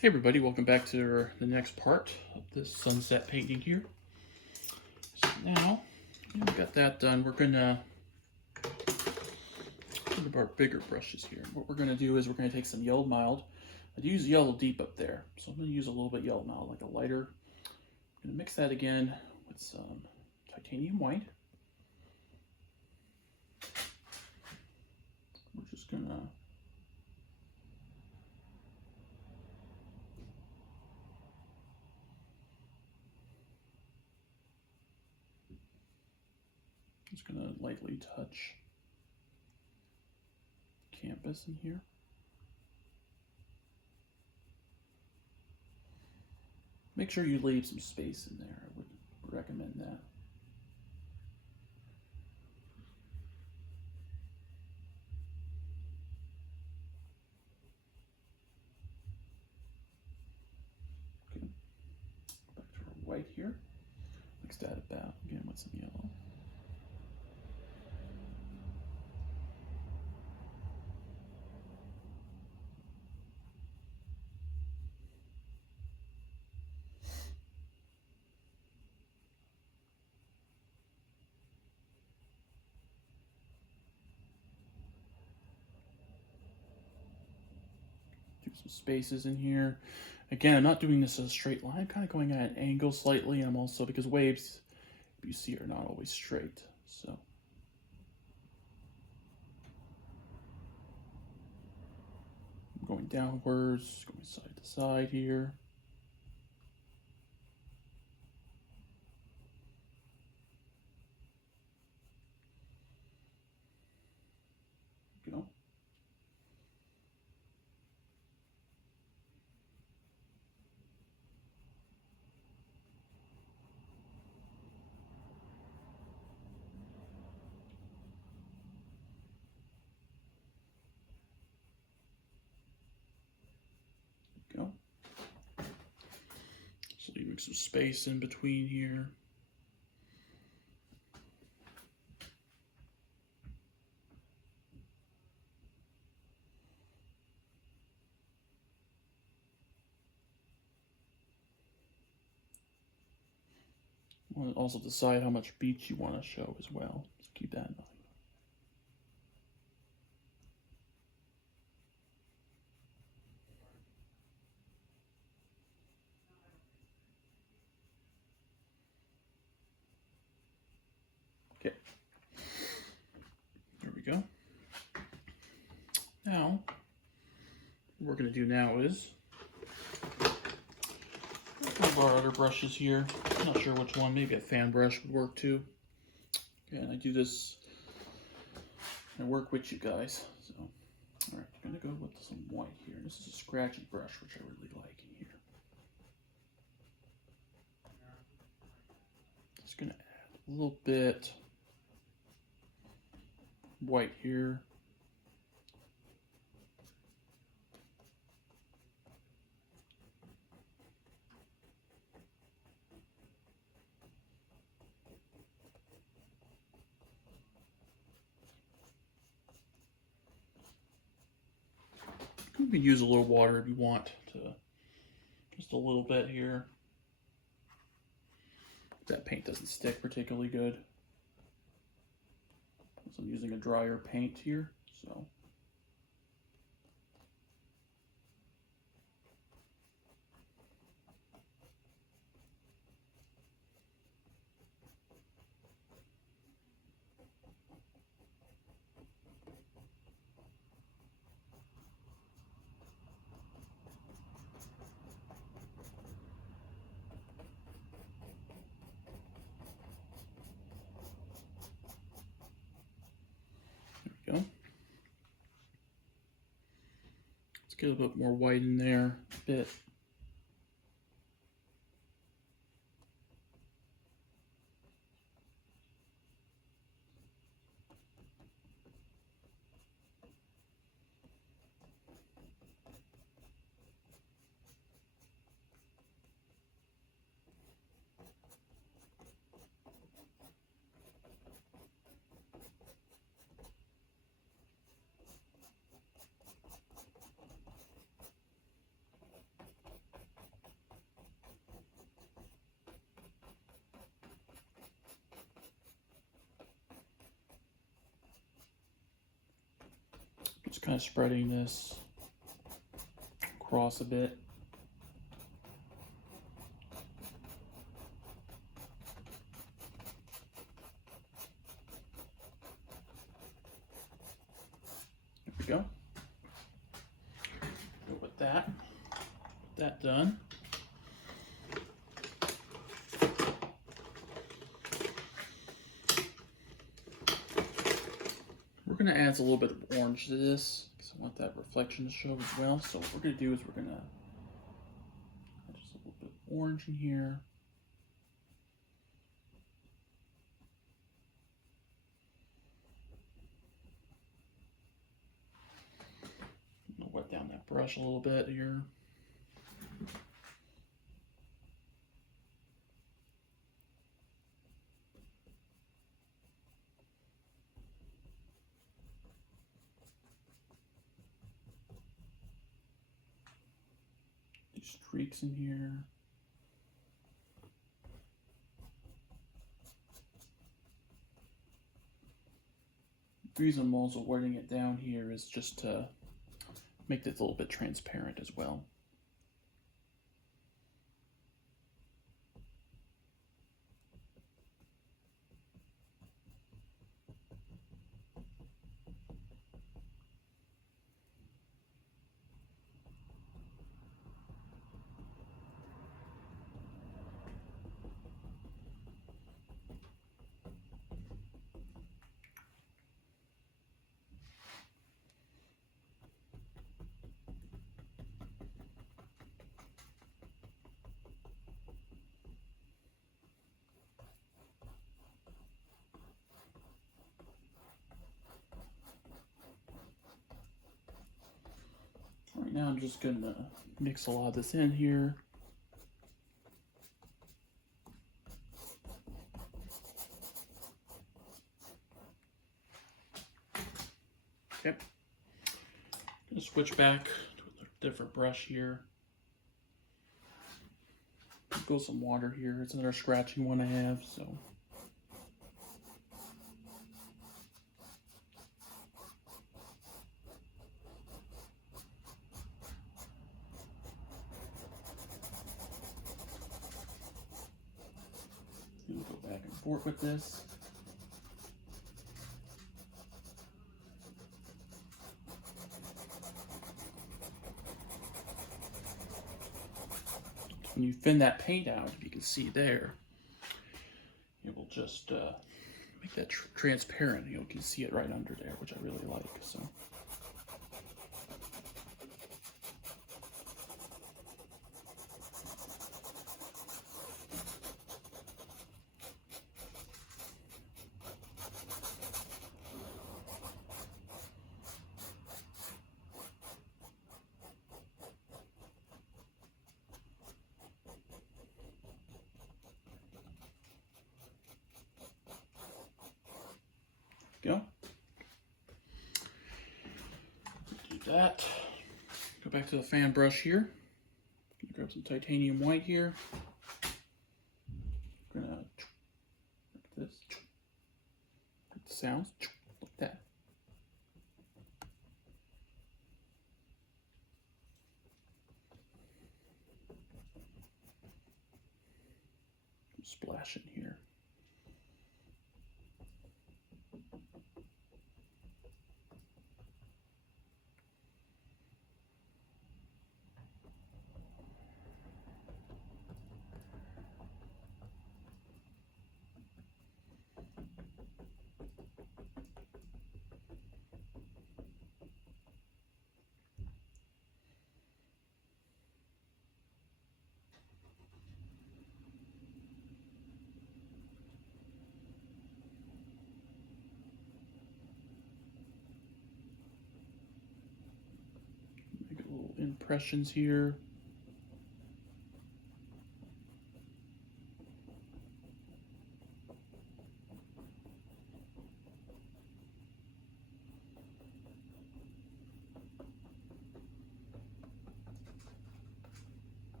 Hey everybody, welcome back to the next part of this sunset painting here. So now, we've got that done, we're gonna put our bigger brushes here. What we're gonna do is we're gonna take some Yellow Mild. I'd use Yellow Deep up there, so I'm gonna use a little bit Yellow Mild, like a lighter. I'm gonna mix that again with some Titanium White. We're just gonna lightly touch canvas in here. Make sure you leave some space in there. I would recommend that. Okay. Back to our white here. Mix that about again with some yellow. Do some spaces in here. Again, I'm not doing this as a straight line. I'm kind of going at an angle slightly. I'm also, because waves, you see, are not always straight. So I'm going downwards, going side to side here. Go. Go. So leaving some space in between here. Also decide how much beach you want to show as well. So keep that in mind. Okay. There we go. Now, what we're going to do now is one of our other brushes here. I'm not sure which one. Maybe a fan brush would work too. And I do this, I work with you guys. So, all right, I'm gonna go with some white here. This is a scratchy brush, which I really like in here. Just gonna add a little bit white here. You can use a little water if you want to, just a little bit here. That paint doesn't stick particularly good. So I'm using a drier paint here, so. There we go. Let's get a bit more white in there, a bit. Just kind of spreading this across a bit. There we go. Go with that. Get that done. We're going to add a little bit of orange to this because I want that reflection to show as well. So what we're going to do is we're going to add just a little bit of orange in here. I'll wet down that brush a little bit here. These streaks in here. The reason I'm also wetting it down here is just to make this a little bit transparent as well. Right now I'm just going to mix a lot of this in here. Okay. Gonna switch back to a different brush here. Go some water here. It's another scratching one I have, so. We'll go back and forth with this. When you thin that paint out, if you can see there, it will just make that transparent. You can see it right under there, which I really like. So. Go. Do that. Go back to the fan brush here. Grab some titanium white here. We're gonna like this. It sounds like that. Splash in here. Make little impressions here.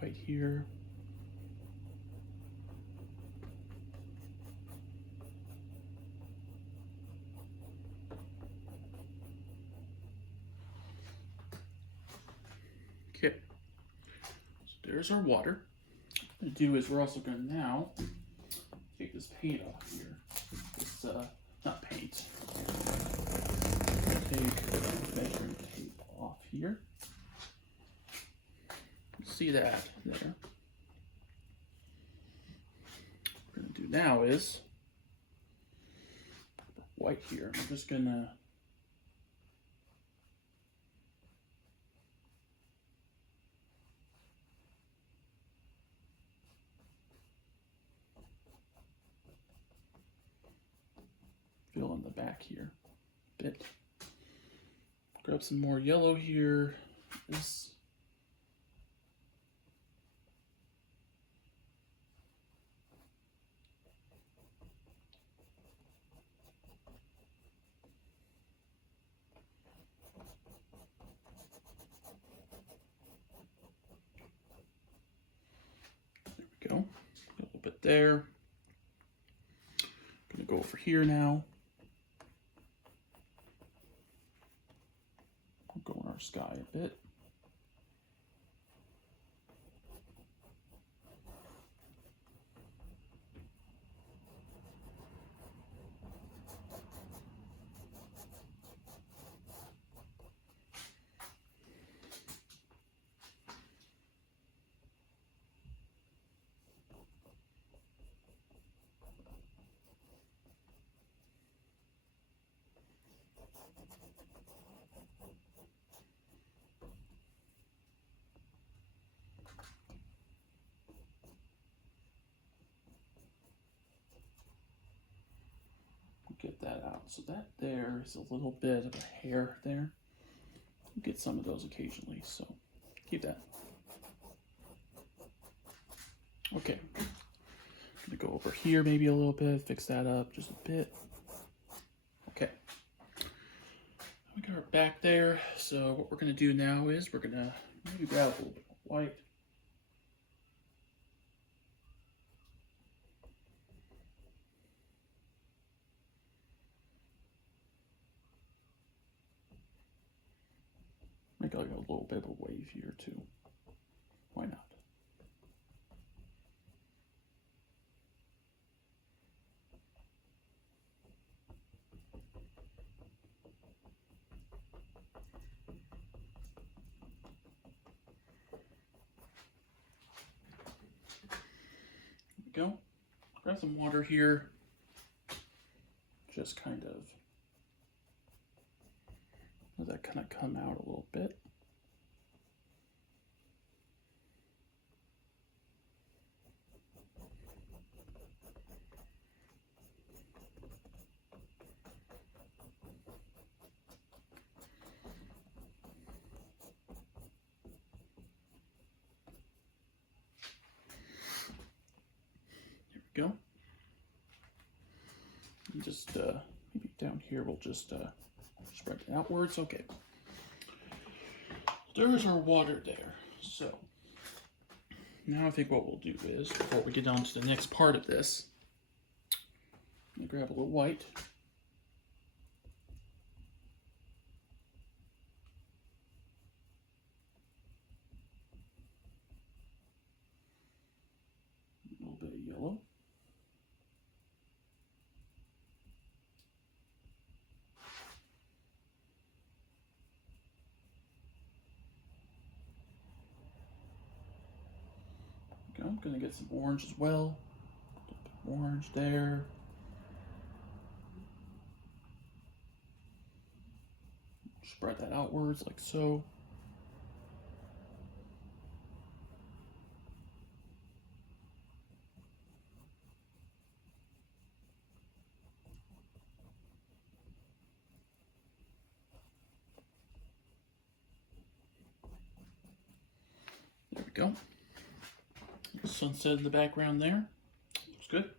White here. there's our water. What we're going to do is we're also going to now take this paint off here. This, not paint. Take the measuring tape off here. See that there. What we're going to do now is white here. I'm just going to fill in the back here a bit. Grab some more yellow here. This. There we go. A little bit there. Gonna go over here now. We'll go in our sky a bit. Get that out. So that there is a little bit of a hair there. You get some of those occasionally, so keep that. Okay, I'm gonna go over here maybe a little bit, fix that up just a bit. Okay, we got our back there. So what we're gonna do now is we're gonna maybe grab a little bit of white. Make like a little bit of a wave here too. Why not? There we go. Grab some water here. Just kind of let that kind of come out a little bit. There we go. And just maybe down here we'll just spread it outwards. Okay. There's our water there. So now I think what we'll do is, before we get on to the next part of this, I'm gonna grab a little white. A little bit of yellow. I'm gonna get some orange as well. A little bit of orange there. Spread that outwards like so. There we go. Sunset in the background there. Looks good.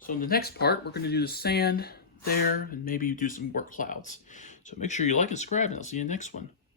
So in the next part, we're going to do the sand there and maybe do some more clouds. So make sure you like and subscribe, and I'll see you in the next one.